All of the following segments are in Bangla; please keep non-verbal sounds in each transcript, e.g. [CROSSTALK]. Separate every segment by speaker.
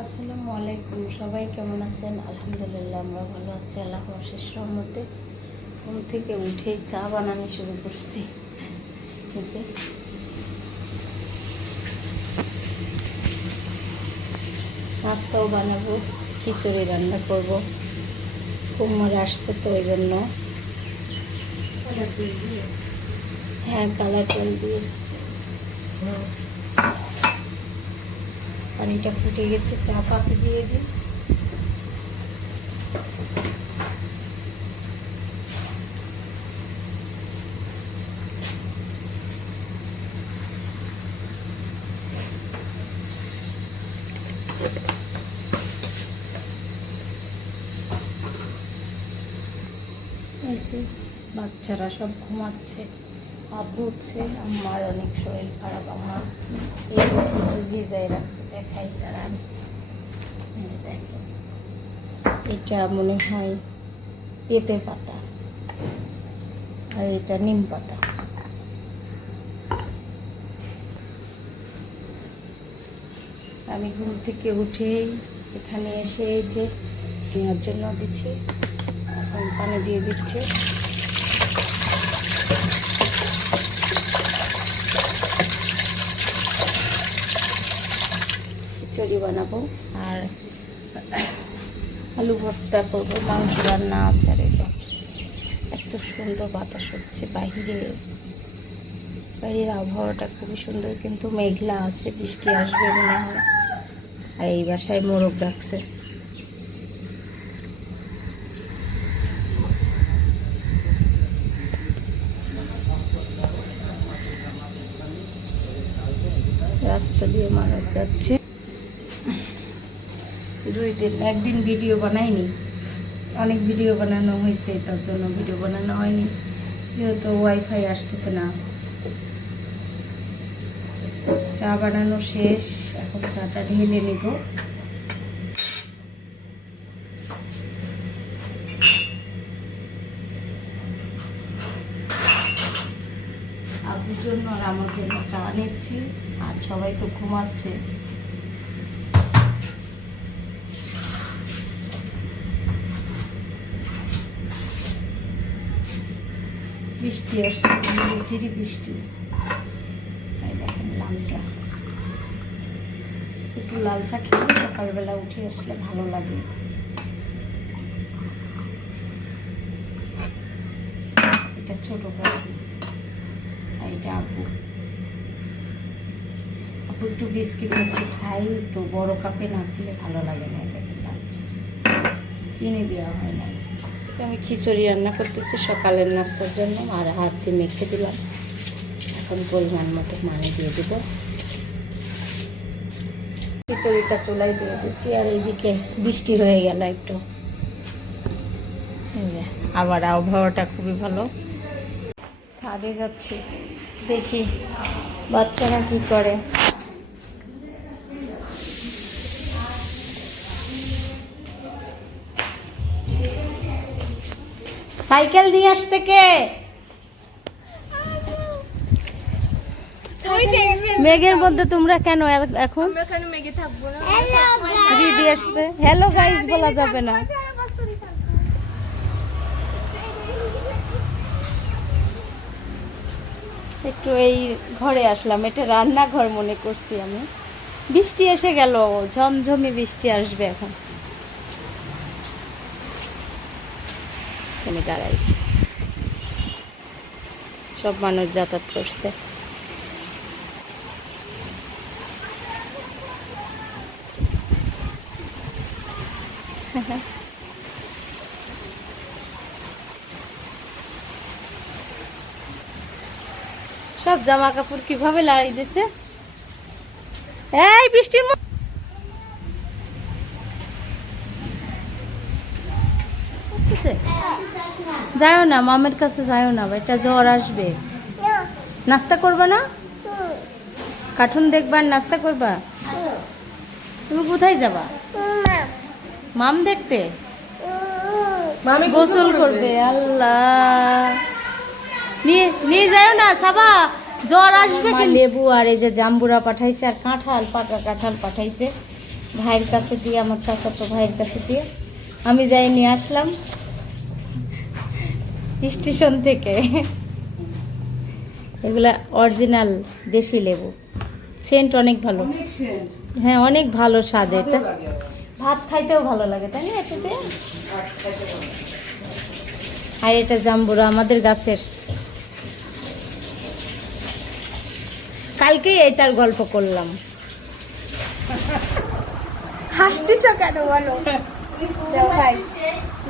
Speaker 1: আসসালামু আলাইকুম সবাই কেমন আছেন? আলহামদুলিল্লাহ আমরা ভালো আছি আল্লাহ শেষ মধ্যে ঘুম থেকে উঠে চা বানানো শুরু করছি। নাস্তাও বানাবো খিচুড়ি রান্না করব। কুমার আসছে তো ওই জন্য। হ্যাঁ কালার তেল দিয়ে। দিচ্ছে পানিটা ফুটে গেছে চা পাতি দিয়ে দিই। বাচ্চারা সব ঘুমাচ্ছে। আব্বু উঠছে আমার অনেক শরীর খারাপ, আমার এই ভিজাই রাখছে, দেখাই এই দেখেন এটা মনে হয় পেঁপে পাতা, আর এটা নিম পাতা। আমি ঘুম থেকে উঠেই এখানে এসে যে নেওয়ার জন্য দিচ্ছি, এখন পানি দিয়ে দিচ্ছে। খিচুড়ি বানাবো। আর আলু ভর্তা করব, মাংস রান্না আছে আর এটা এত সুন্দর বাতাস হচ্ছে বাহিরে বাইরের আবহাওয়াটা খুবই সুন্দর, কিন্তু মেঘলা আছে, বৃষ্টি আসবে মনে হয়। আর এই বাসায় মোরগ ডাকছে। রাস্তা দিয়ে মারা যাচ্ছে। একদিন ভিডিও বানাইনি। অনেক ভিডিও বানানো হয়েছে, তার জন্য ভিডিও বানানো হয়নি। যেহেতু ওয়াইফাই আসতেছে না। চা বানানো শেষ, এখন চাটা ঢেলে নেব। আবুর জন্য আর আমার জন্য চা নিচ্ছি, আর সবাই তো ঘুমাচ্ছে। বৃষ্টি আসছে বৃষ্টি। দেখেন একটু লাল চা খেলে সকালবেলা উঠে আসলে ভালো লাগে। এটা ছোট পাখি আর এটা আপু আপু একটু বিস্কিট মিস্কিট খাই একটু বড় কাপে না খেলে ভালো লাগে না দেখেন লাল চা। চিনি দেওয়া হয় না আমি খিচুড়ি রান্না করতেছি সকালের নাস্তার জন্য, আর হাত দিয়ে মেখে দিলাম। এখন পরিমাণ মতো মানে দিয়ে দেব। খিচুড়িটা চুলাই দিয়ে দিচ্ছি, আর এইদিকে বৃষ্টি হয়ে গেল একটু। আবার আবহাওয়াটা খুবই ভালো। ছাদে যাচ্ছি, দেখি বাচ্চারা কি করে। সাইকেল নিয়ে আসতে কে? মেঘের মধ্যে তোমরা কেন এখন? দিদি আসছে। হ্যালো গাইস বলা যাবে না। একটু এই ঘরে আসলাম। এটা রান্নাঘর মনে করছি আমি। বৃষ্টি এসে গেল। ঝমঝমি বৃষ্টি আসবে এখন। এখানে দাঁড়াইছে। সব মানুষ যাতায়াত করছে। সব জামা কাপড় কীভাবে লাড়ি দিছে? এই বৃষ্টির মধ্যে উঠতেছে? যাও না মামের কাছে যাও না এটা জ্বর আসবে। নাস্তা করবা না? কার্টুন দেখবা নাস্তা করবা? তুমি কোথায় যাবা? মাম দেখতে?
Speaker 2: মামি
Speaker 1: গোসল করবে আল্লাহ। নিয়ে নিয়ে যাও না সাবা। জ্বর আসবে কি লেবু আর এই যে জাম্বুরা পাঠাইছে আর কাঁঠাল পাকা কাঁঠাল পাঠাইছে। ভাইয়ের কাছে দিয়ে আমার চাচাতো ভাইয়ের কাছে দিয়ে। আমি যাই নিয়ে আসলাম। স্টেশন থেকে। এগুলা অরিজিনাল দেশি লেবু। সেন্ট অনেক ভালো। হ্যাঁ অনেক ভালো স্বাদ এটা। ভাত খাইতেও ভালো লাগে তাই না এটাতে? আর এটা জাম্বুরা আমাদের গাছের। কালকেই এইটার গল্প করলাম। [LAUGHS]
Speaker 2: হাসতেছ কেন বলো?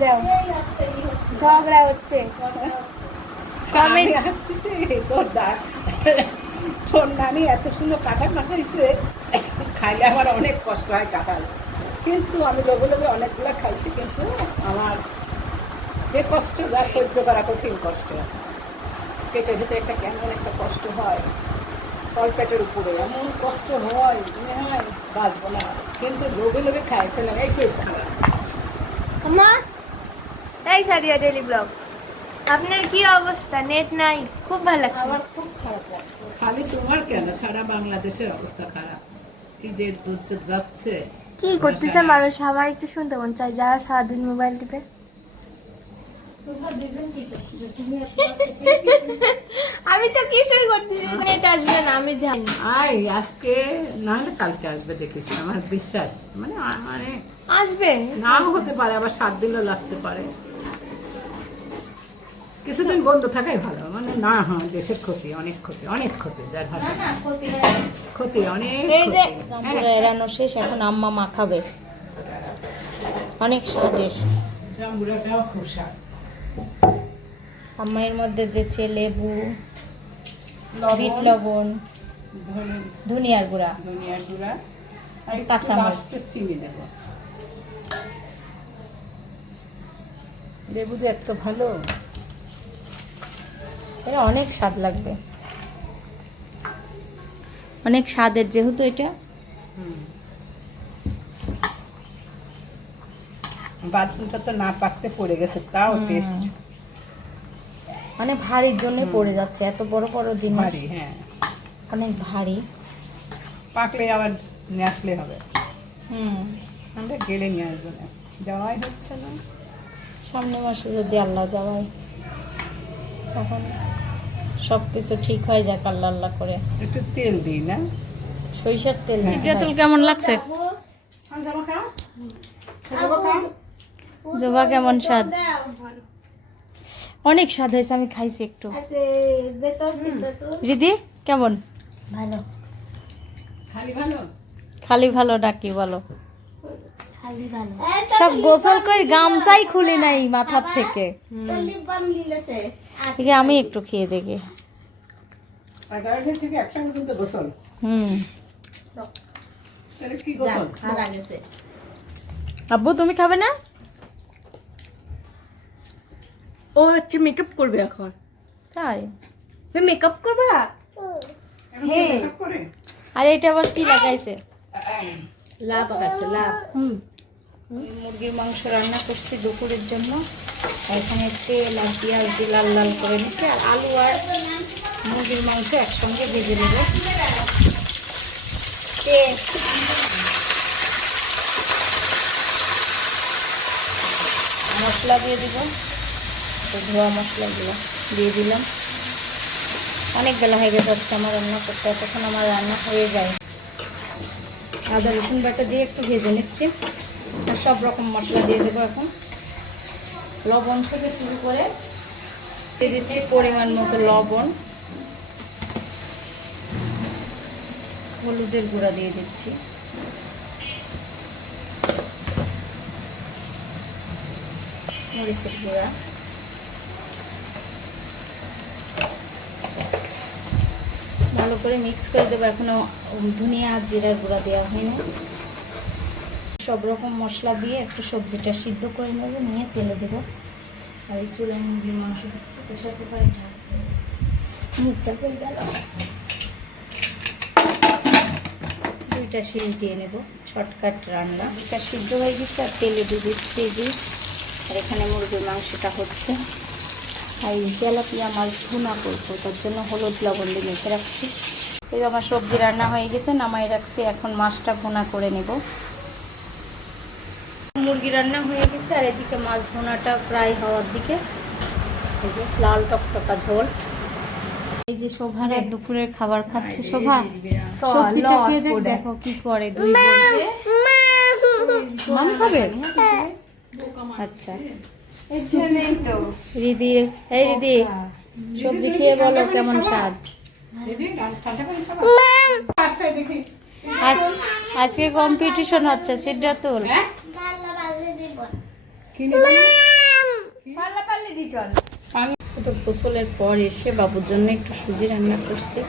Speaker 2: যাও ঝগড়া হচ্ছে।
Speaker 3: তোর তোর নানি এত সুন্দর কাঁঠাল মাখাইছে খাইলে আমার অনেক কষ্ট হয় কাঁঠাল। কিন্তু আমি লোভে লোভে অনেকগুলো খাইছি কিন্তু আমার যে কষ্ট যা সহ্য করা কঠিন কষ্ট। পেটের ভিতরে একটা কেমন একটা কষ্ট হয় তলপেটের উপরে। এমন কষ্ট হয় মনে হয় বাঁচবো না। কিন্তু লোভে লোভে খাই ফেলে এই শেষ খাওয়া
Speaker 2: মা এই সাদিয়া ডেলি ব্লগ আপনার কি অবস্থা? নেট নাই খুব ভালো লাগছে
Speaker 1: আমার খুব খারাপ লাগছে।
Speaker 3: খালি তোমার কেন? সারা বাংলাদেশের অবস্থা খারাপ। কি যে দুধ যাচ্ছে।
Speaker 2: কি করতেছে মানুষ? সবাই একটু শুনতে মন চাই যারা সারাদিন মোবাইল টিপে। আমি তো কিছুই করতেছি নেট আসবে না আমি জানি।
Speaker 3: আই আজকে না হলে কালকে আসবে দেখিস আমার বিশ্বাস। মানে মানে
Speaker 2: আসবে।
Speaker 3: নাও হতে পারে আবার সাত দিনও লাগতে পারে। কিছুদিন বন্ধ থাকাই ভালো। মানে না হ্যাঁ দেশের ক্ষতি অনেক ক্ষতি অনেক ক্ষতি যার ভাষা। ক্ষতি অনেক
Speaker 2: এই যে
Speaker 3: ক্ষতি।
Speaker 1: এড়ানো শেষ এখন আম্মা মাখাবে অনেক স্বাদেশ
Speaker 3: জাম্বুরাটাও খুব স্বাদ।
Speaker 1: আম্মা এর মধ্যে দিচ্ছে লেবু বিট লবণ
Speaker 3: ধনে-
Speaker 1: ধনিয়ার গুঁড়া
Speaker 3: ধনিয়ার গুঁড়া আর। লাস্টে চিনি দেব। লেবু যে এত ভালো।
Speaker 1: এটা অনেক স্বাদ লাগবে। অনেক স্বাদের যেহেতু এটা।
Speaker 3: বাথরুমটা তো না পাকতে পড়ে গেছে তাও। টেস্ট
Speaker 1: মানে ভারীর জন্য পড়ে যাচ্ছে এত বড় বড় জিনিস
Speaker 3: ভারী হ্যাঁ।
Speaker 1: অনেক ভারী।
Speaker 3: পাকলে আবার নিয়ে আসলে হবে।
Speaker 1: হুম।
Speaker 3: আমরা গেলে নিয়ে আসব না। যাওয়াই হচ্ছে না।
Speaker 1: সামনে মাসে যদি আল্লাহ যাওয়াই তখন সব কিছু ঠিক হয়ে যাক আল্লাহ আল্লাহ করে।
Speaker 3: একটু তেল দিই না?
Speaker 1: সরিষার তেল
Speaker 3: হ্যাঁ।
Speaker 1: সিদ্ধাতুল কেমন লাগছে? জবা কেমন স্বাদ? অনেক স্বাদ হয়েছে আমি খাইছি একটু। দিদি কেমন? ভালো।
Speaker 3: খালি ভালো?
Speaker 1: ডাকি বলো? সব গোসল করে গামছাই খুলি নাই মাথার থেকে। আমি একটু খেয়ে দেখি। হুম। আব্বু তুমি খাবে না?
Speaker 2: ও হচ্ছে মেকআপ করবে এখন।
Speaker 1: তাই?
Speaker 2: মেকআপ করবা?
Speaker 3: করে?
Speaker 1: আর এটা আবার কি লাগাইছে?
Speaker 2: লাভ আছে লাভ।
Speaker 1: হুম। মুরগির মাংস রান্না করছি দুপুরের জন্য। এখানে তেল আর পেঁয়াজ দিয়ে লাল লাল করে নিচ্ছি আর আলু আর মুরগির মাংস একসঙ্গে ভেজে নেব। তেল মশলা দিয়ে দিব। তো ধোয়া মশলাগুলো দিয়ে দিলাম। অনেক বেলা হয়ে গেছে, আজকে আমার রান্না করতে তখন আমার রান্না হয়ে যায়। আদা, রসুন বাটা দিয়ে একটু ভেজে নিচ্ছি। আর সব রকম মশলা দিয়ে দেবো এখন। লবণ থেকে শুরু করে দিয়ে দিচ্ছি পরিমাণ মতো লবণ। হলুদের গুঁড়া দিয়ে দিচ্ছি। মরিচের গুঁড়া। ভালো করে মিক্স করে দেবো। এখনও ধনিয়া আর জিরার গুঁড়া দেওয়া হয়নি। সব রকম মশলা দিয়ে একটু সবজিটা সিদ্ধ করে নেব, নিয়ে তেলে দেবো। আর এই চুলায় মুরগির মাংস দিচ্ছি প্রেশার কুকারে মুখটা হয়ে গেল। দুইটা শিল দিয়ে নেব শর্টকাট রান্না। এটা সিদ্ধ হয়ে গেছে, আর তেলে এই যে। আর এখানে মুরগির মাংসটা হচ্ছে। আর এই তেলাপিয়া মাছ ভুনা করব তার জন্য হলুদ লবণ দিয়ে মেখে রাখছি এই যে আমার সবজি রান্না হয়ে গেছে নামাই রাখছি এখন মাছটা ভুনা করে নেব মুরগি রান্না হয়ে গেছে আর এদিকে মাছ ভোনাটা প্রায় হওয়ার দিকে এই যে লাল টকটকা ঝোল এই যে শোভার এক দুপুরের খাবার খাচ্ছে শোভা সবজিটা খেয়ে দেখ দেখো কি করে দুই বোন মাম খাবে আচ্ছা রিদি এই রিদি সবজি খেয়ে বলো কেমন স্বাদ? আজকে কম্পিটিশন হচ্ছে সিদ্ধাতুল
Speaker 3: হ্যাঁ?
Speaker 1: তো গোসলের পর এসে বাবুর জন্য একটু সুজি রান্না করছে।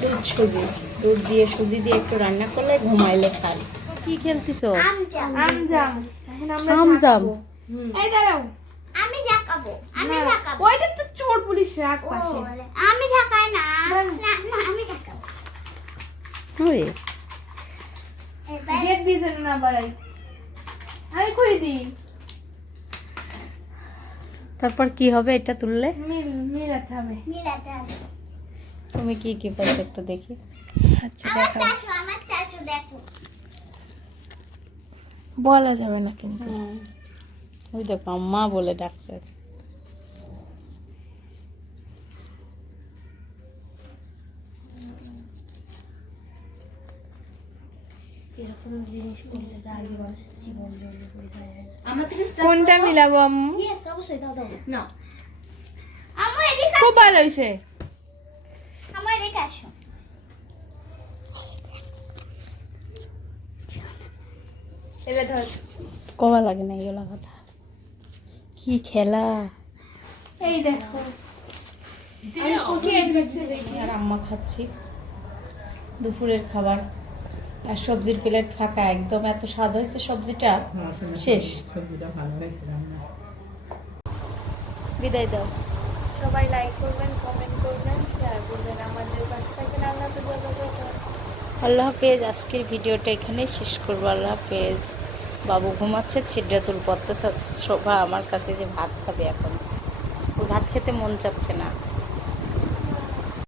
Speaker 1: দুধ সুজি দুধ দিয়ে সুজি দিয়ে একটু রান্না করলে ঘুমাইলে খায়। কি খেলতিস
Speaker 2: আম জাম। এখন আমরা
Speaker 1: আম।
Speaker 2: এই দাঁড়াও।
Speaker 4: আমি ঝাঁকাবো আমি ঝাঁকাবো
Speaker 2: ওইটা তো চোর পুলিশ রাখ পাশে।
Speaker 4: আমি ঝাঁকাই না
Speaker 2: না।
Speaker 4: না আমি ঝাঁকাবো
Speaker 1: ওরে।
Speaker 2: গেট দিয়ে যেন না বাড়াই। আমি খুলে দিই।
Speaker 1: তারপর কি হবে এটা তুললে?
Speaker 2: মিল মিলাতে হবে।
Speaker 4: মিলাতে হবে।
Speaker 1: তুমি কি কি পাইছো একটু দেখি। আচ্ছা
Speaker 4: আমার
Speaker 1: দেখাও।
Speaker 4: আমার দেখো।
Speaker 2: বলা যাবে না কিন্তু।
Speaker 1: ওই দেখো আম্মা বলে ডাকছে।
Speaker 4: এরকম জিনিস করলে দাঁড়িয়ে মানুষের জীবন জলে পড়ে যায়
Speaker 2: কোনটা মিলাবো আম্মু?
Speaker 4: ইয়েস অবশ্যই দাও দাও। না আমার এদিকে
Speaker 2: খুব ভালো হয়েছে
Speaker 4: আমার এদিকে আসো।
Speaker 1: কবা লাগে না এগুলো কথা। কি খেলা?
Speaker 2: এই দেখো।
Speaker 1: আর আম্মা খাচ্ছি। দুপুরের খাবার। আর সবজির প্লেট ফাঁকা একদম। এত স্বাদ হয়েছে সবজিটা। শেষ।
Speaker 3: সবজিটা ভালো হয়েছে রান্না।
Speaker 1: বিদায় দাও।
Speaker 2: সবাই লাইক করবেন কমেন্ট করবেন শেয়ার করবেন। আমাদের পাশে থাকবেন। আল্লাহ
Speaker 1: আল্লাহ হাফেজ, আজকের ভিডিওটা এখানে শেষ করব। আল্লাহ হাফেজ। বাবু ঘুমাচ্ছে ছিদ্রাতুল পদ্মা শোভা আমার কাছে যে ভাত খাবে এখন। ও ভাত খেতে মন চাচ্ছে না।